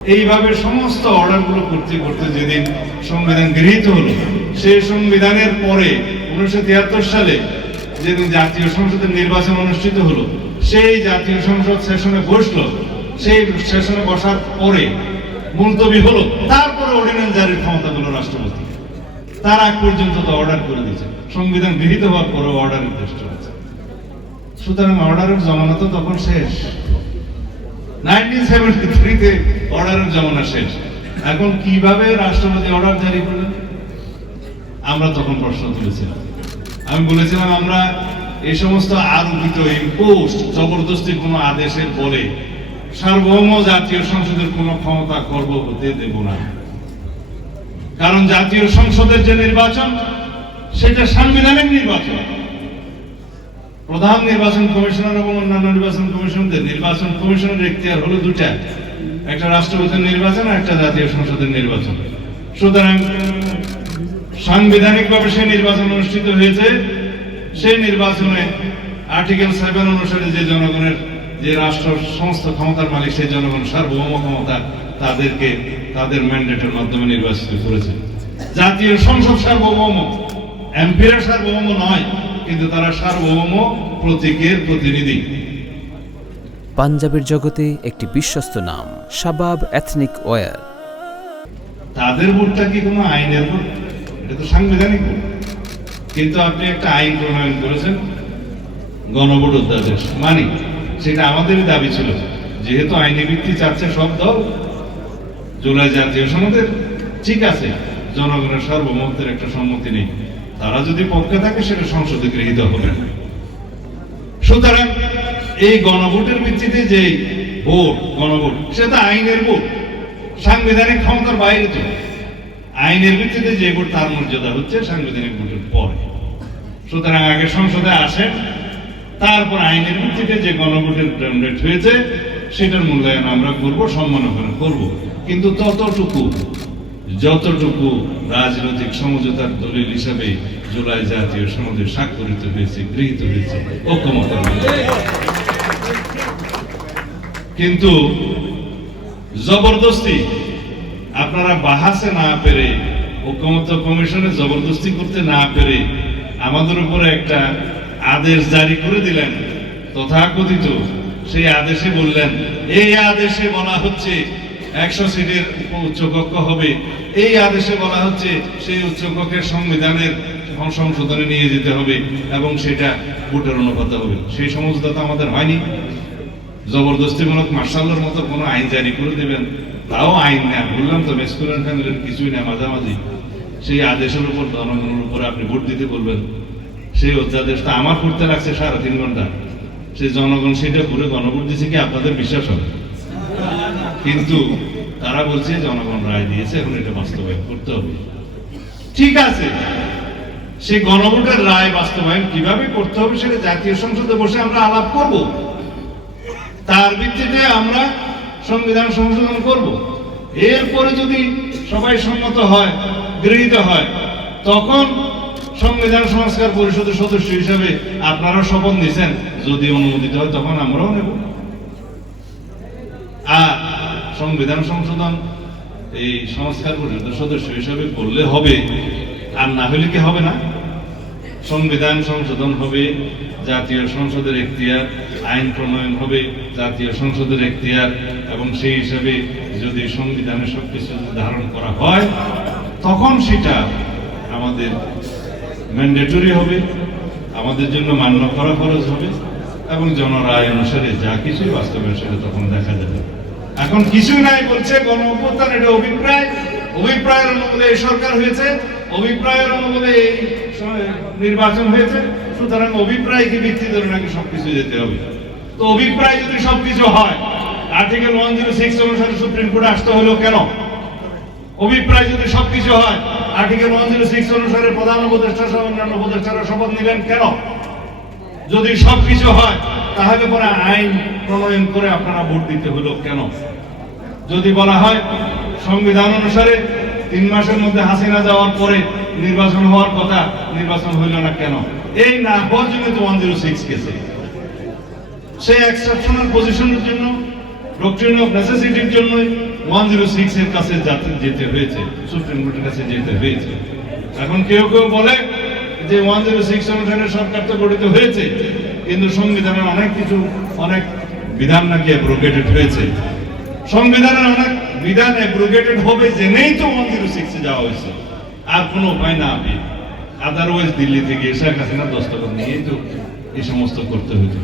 এইভাবে সমস্ত অর্ডারগুলো করতে করতে যেদিন সংবিধান গৃহীত হলো, সেই সংবিধানের পরে 1973 সালে যেদিন জাতীয় সংসদের নির্বাচন অনুষ্ঠিত হলো, সেই জাতীয় সংসদ সেশনে বসলো। সেই সেশনে বসার পরে মুলতবি হলো, তারপরে অর্ডিন্যান্স জারির ক্ষমতা হলো রাষ্ট্রপতি। তার আগ পর্যন্ত তো অর্ডার করে দিয়েছে, সংবিধান গৃহীত হওয়ার পরেও অর্ডার নির্দিষ্ট হয়েছে। সুতরাং অর্ডারের জমানা তো তখন শেষ। 1973-তে অর্ডারের জমানা শেষ। এখন কিভাবে রাষ্ট্রপতি অর্ডার জারি করলেন? আমরা তখন প্রশ্ন তুলেছিলাম। আমি বলেছিলাম, আমরা এই সমস্ত আরোপিত ইম্পোস্ট জবরদস্তি কোনো আদেশের বলে সার্বভৌম জাতীয় সংসদের কোনো ক্ষমতা খর্ব হতে দেব না। কারণ জাতীয় সংসদের যে নির্বাচন, সেটা সাংবিধানিক নির্বাচন। প্রধান নির্বাচন কমিশনার এবং অন্যান্য নির্বাচন কমিশনদের নির্বাচন কমিশনের এখতিয়ার হলো দুটা, একটা রাষ্ট্রপতির নির্বাচন আর একটা জাতীয় সংসদের নির্বাচন। সুতরাং সাংবিধানিকভাবে সেই নির্বাচন অনুষ্ঠিত হয়েছে। সেই নির্বাচনে আর্টিকেল 7 অনুসারে যে জনগণের, যে রাষ্ট্র সমস্ত ক্ষমতার মালিক, সেই জনগণ সার্বভৌম ক্ষমতা তাদেরকে তাদের ম্যান্ডেটের মাধ্যমে নির্বাচিত করেছে। জাতীয় সংসদ সার্বভৌম, এমপিরা সার্বভৌম নয়, কিন্তু তারা সার্বভৌম প্রতীকের প্রতিনিধি। পাঞ্জাবের জগতে একটি বিশ্বস্ত নাম, শাবাব এথনিক ওয়্যার। তাদের ভোটটা কি কোনো আইনের ভোট? এটা তো সাংবিধানিক ভোট। কিন্তু আপনি একটা আইন প্রণয়ন করেছেন, গণভোট অধ্যাদেশ, মানি সেটা আমাদেরই দাবি ছিল। যেহেতু আইনি ভিত্তি চাচ্ছে সব দল, জুলাই জাতীয় সংসদের, ঠিক আছে, জনগণের সার্বভৌমত্বের একটা সম্মতি নেই, তারা যদি পক্ষে থাকে সেটা সংসদে গৃহীত হবে। সুতরাং এই গণভোটের ভিত্তিতে যে ভোট, গণভোট, সেটা আইনের ভোট, সাংবিধানিক ক্ষমতার বাইরে তো। আইনের ভিত্তিতে যে ভোট, তার মর্যাদা হচ্ছে সাংবিধানিক ভোটের পরে। সুতরাং আগে সংসদে আসেন, তারপর আইনের ভিত্তিতে যে গণভোটের ম্যান্ডেট হয়েছে সেটার মূল্যায়ন আমরা করব, সম্মান করব। কিন্তু যতটুকু রাজনৈতিক সমঝোতার দলিল হিসাবে জুলাই জাতীয় সনদে স্বাক্ষরিত হয়েছে, গৃহীত হয়েছে ঐক্যমতের মাধ্যমে। কিন্তু জবরদস্তি আপনারা বাহাসে না পেরে, ঐক্যমত্য কমিশনে জবরদস্তি করতে না পেরে আমাদের উপরে একটা আদেশ জারি করে দিলেন তথাকথিত। সেই আদেশে বললেন, এই আদেশে বলা হচ্ছে 100 সিটের উচ্চকক্ষ হবে, এই আদেশে বলা হচ্ছে সেই উচ্চকক্ষের সংবিধানের সংশোধনে নিয়ে যেতে হবে এবং সেটা ভোটের অনুপাতে হবে। সেই সমস্ত তো আমাদের হয়নি। জবরদস্তিমূলক মার্শালের মতো কোনো আইন জারি করে দেবেন, তাও আইন না। বললাম তো, মেসকুলেন ফ্যামিলির কিছুই না, মাঝামাঝি সেই আদেশের উপর, জনগণের উপরে আপনি ভোট দিতে বলবেন। সেই অধ্যাদেশটা আমার করতে লাগছে 3.5 ঘন্টা। সেই জনগণ সেটা ঘুরে গণভোট দিয়েছে কি আপনাদের বিশ্বাস হবে? কিন্তু তারা বলছে জনগণ রায় দিয়েছে, এখন এটা বাস্তবায়ন করতে হবে। ঠিক আছে, সেই গণভোটের রায় বাস্তবায়ন কিভাবে করতে হবে সেটা জাতীয় সংসদে বসে আমরা আলাপ করব। তার ভিত্তিতে আমরা সংবিধান সংশোধন করব। এরপরে যদি সবাই সম্মত হয়, গৃহীত হয়, তখন সংবিধান সংস্কার পরিষদের সদস্য হিসাবে আপনারা শপথ নিছেন, যদি অনুমোদিত হয় তখন আমরাও নেব। আর সংবিধান সংশোধন এই সংস্কার পরিষদের সদস্য হিসাবে করলে হবে, আর না হলে কি হবে না? সংবিধান সংশোধন হবে, জাতীয় সংসদের এখতিয়ার, আইন প্রণয়ন হবে জাতীয় সংসদের এখতিয়ার, এবং সেই হিসাবে যদি সংবিধানে সবকিছু ধারণ করা হয়, তখন সেটা আমাদের ম্যান্ডেটরি হবে, আমাদের জন্য মান্য করা খরচ হবে, এবং জনরায় অনুসারে যা কিছুই বাস্তবায়ন সেটা তখন দেখা যাবে। এখন কিছু নাই, বলছে গণ অভ্যুত্থান, এটা অভিপ্রায়ের অনুমোদে এই সরকার হয়েছে, অভিপ্রায়ের অনুমোদে এই নির্বাচন হয়েছে। সুতরাং অভিপ্রায়কে ভিত্তি ধরে নাকি সবকিছু যেতে হবে। তো অভিপ্রায় যদি সবকিছু হয়, আর্টিকেল 106 অনুসারে সুপ্রিম কোর্টে আসতে হলো কেন? অভিপ্রায় যদি সবকিছু হয়, আর্টিকেল 106 অনুসারে প্রধান উপদেষ্টা সহ অন্যান্য উপদেষ্টারা শপথ নিলেন কেন? যদি সবকিছু হয়, তাহলে পরে আইন প্রণয়ন করে আপনারা ভোট দিতে হলো কেন? যদি বলা হয় সংবিধান অনুসারে 3 মাসের মধ্যে হাসিনা যাওয়ার পরে নির্বাচন হওয়ার কথা, নির্বাচন হইল না কেন? এই না হওয়ার জন্য তো 106 গেছে। সেই এক্সেপশনাল পজিশনের জন্য, ডক্ট্রিন অফ নেসেসিটির জন্য 106 এর কাছে যেতে হয়েছে, সুপ্রিম কোর্টের কাছে যেতে হয়েছে। এখন কেউ কেউ বলে যে 106 অনুসারে সরকার তো গঠিত হয়েছে, কিন্তু সংবিধানের অনেক কিছু, অনেক বিধান নাকি অ্যাব্রোগেটেড হয়েছে। সংবিধানের অনেক বিধান অ্যাব্রোগেটেড হবে জেনেই তো 106 এ যাওয়া হয়েছে, আর কোনো উপায় না হবে। আদারওয়াইজ দিল্লি থেকে শেখ হাসিনা দস্তখত নিয়েই তো এই সমস্ত করতে হতো।